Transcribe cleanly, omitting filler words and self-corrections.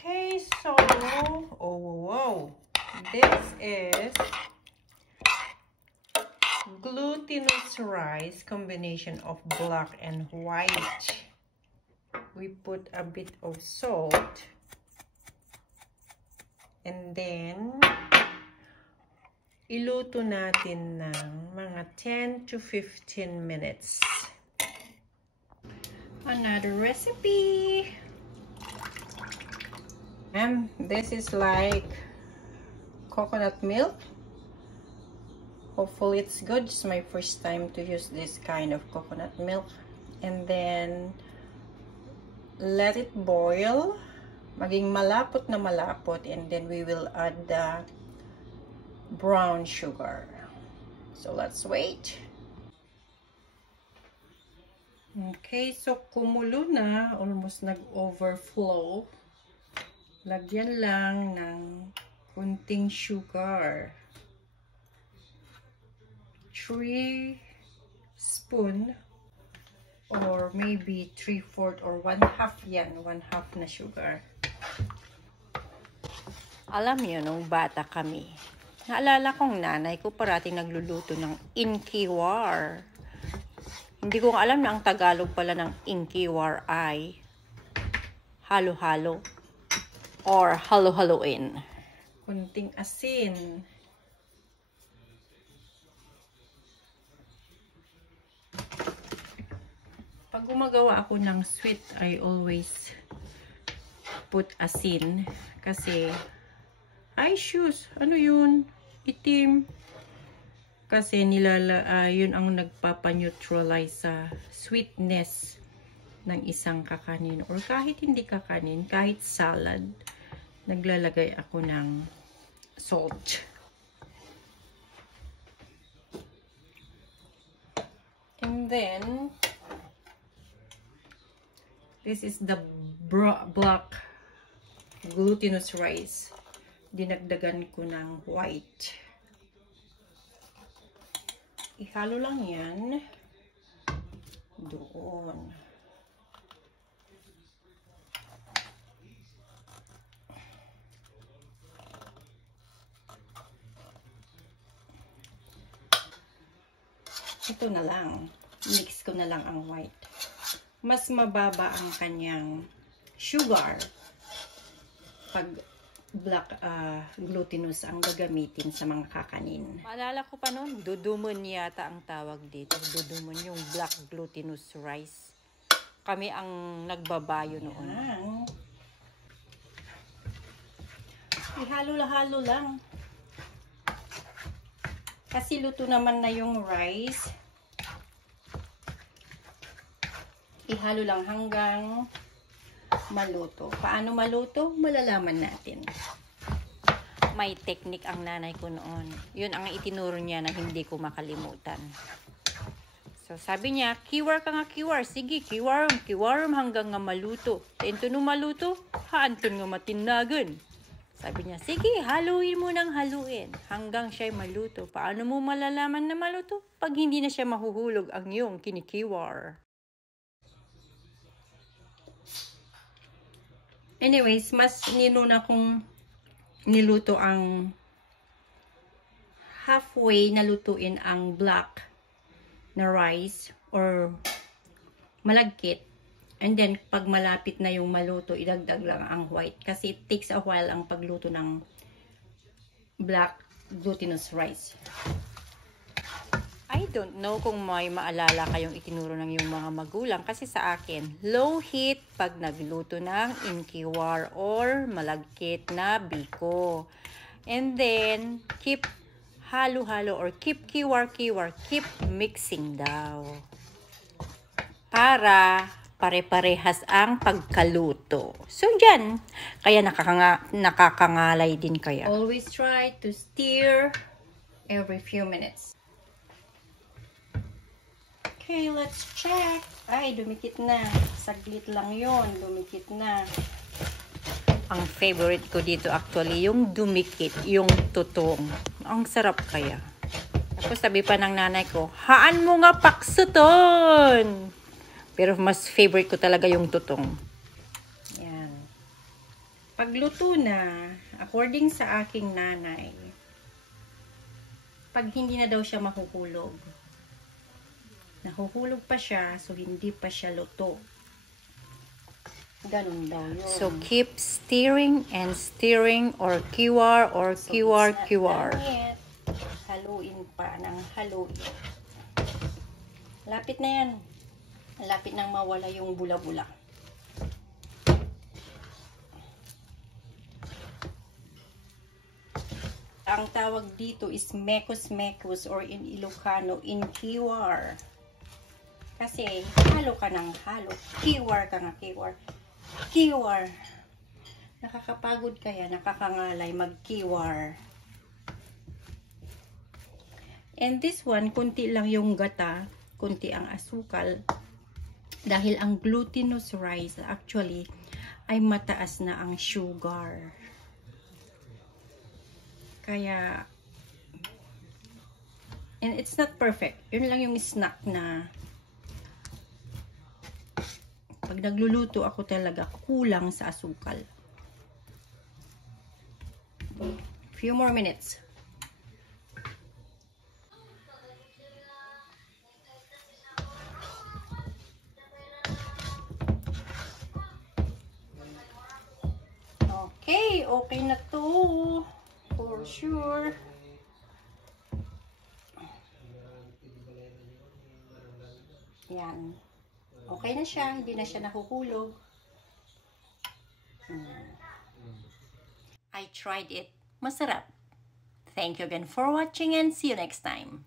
Okay, so, whoa. This is glutinous rice combination of black and white. We put a bit of salt. And then, iluto natin ng mga 10 to 15 minutes. Another recipe. And this is like coconut milk. Hopefully it's good. It's my first time to use this kind of coconut milk. And then let it boil. Maging malapot na malapot. And then we will add the brown sugar. So let's wait. Okay, so kumulo na. Almost nag-overflow. Lagyan lang ng kunting sugar. 3 spoon or maybe 3/4 or 1/2 yan. 1/2 na sugar. Alam niyo, nung bata kami, naalala kong nanay ko parating nagluluto ng inkiwar. Hindi ko alam na ang Tagalog pala ng inkiwar ay halo-halo. Or halo-haloin. Kunting asin. Pag gumagawa ako ng sweet, I always put asin. Kasi, ay shoes, ano yun? Itim. Kasi yun ang nagpapaneutralize sa sweetness ng isang kakanin. Or kahit hindi kakanin, kahit salad, naglalagay ako ng salt. And then, this is the black glutinous rice. Dinagdagan ko ng white. Ihalo lang yan doon. Ito na lang. Mix ko na lang ang white. Mas mababa ang kanyang sugar pag black glutinous ang gagamitin sa mga kakanin. Maalala ko pa noon, dudumon yata ang tawag dito. Dudumon yung black glutinous rice. Kami ang nagbabayo noon. Ihalo-halo lang. Kasi luto naman na yung rice. Ihalo lang hanggang maluto. Paano maluto? Malalaman natin. May technique ang nanay ko noon. Yun ang itinuro niya na hindi ko makalimutan. So sabi niya, kiwar ka nga kiwar. Sige, kiwaram hanggang nga maluto. Ento nung maluto, haanton nga matinagan. Sabi niya, sige, haluin mo nang haluin hanggang siya'y maluto. Paano mo malalaman na maluto? Pag hindi na siya mahuhulog ang iyong kinikiwar. Anyways, mas ninuna kong niluto ang halfway nalutuin ang black na rice or malagkit. And then, pag malapit na yung maluto, idagdag lang ang white. Kasi it takes a while ang pagluto ng black glutinous rice. I don't know kung may maalala kayong itinuro ng yung mga magulang. Kasi sa akin, low heat pag nagluto ng inkiwar or malagkit na biko. And then, keep halo-halo or keep kiwar-kiwar. Keep mixing daw. Para pare-parehas ang pagkaluto. So, dyan. Kaya nakakangalay din kaya. Always try to stir every few minutes. Okay, let's check. Ay, dumikit na. Saglit lang yon, dumikit na. Ang favorite ko dito actually, yung dumikit, yung tutong. Ang sarap kaya. Tapos sabi pa ng nanay ko, haan mo nga paksuton! Pero mas favorite ko talaga yung tutong. Yan. Pagluto na, according sa aking nanay, pag hindi na daw siya mahuhulog, nahuhulog pa siya, so hindi pa siya luto. Ganun daw yun. So, keep stirring and stirring or kiwar or so kiwar. Haluin pa ng haluin. Lapit na yan. Lapit nang mawala yung bula-bula. Ang tawag dito is mekos-mekos or in Ilocano, in kiwar. Kasi halo ka ng halo. Kiwar ka nga, kiwar. Kiwar. Nakakapagod kaya, nakakangalay mag-kiwar. And this one, kunti lang yung gata, kunti ang asukal. Dahil ang glutinous rice actually ay mataas na ang sugar. Kaya, and it's not perfect. Yun lang yung snack na pag nagluluto ako talaga kulang sa asukal. Few more minutes. Okay, okay na to. For sure. Yan. Okay na siya. Hindi na siya nahuhulog. I tried it. Masarap. Thank you again for watching and see you next time.